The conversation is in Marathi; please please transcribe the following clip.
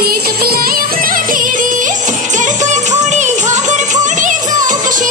रीत पिला यमुना तीरी करतोय खोडी घागर खोडी जाऊ कशी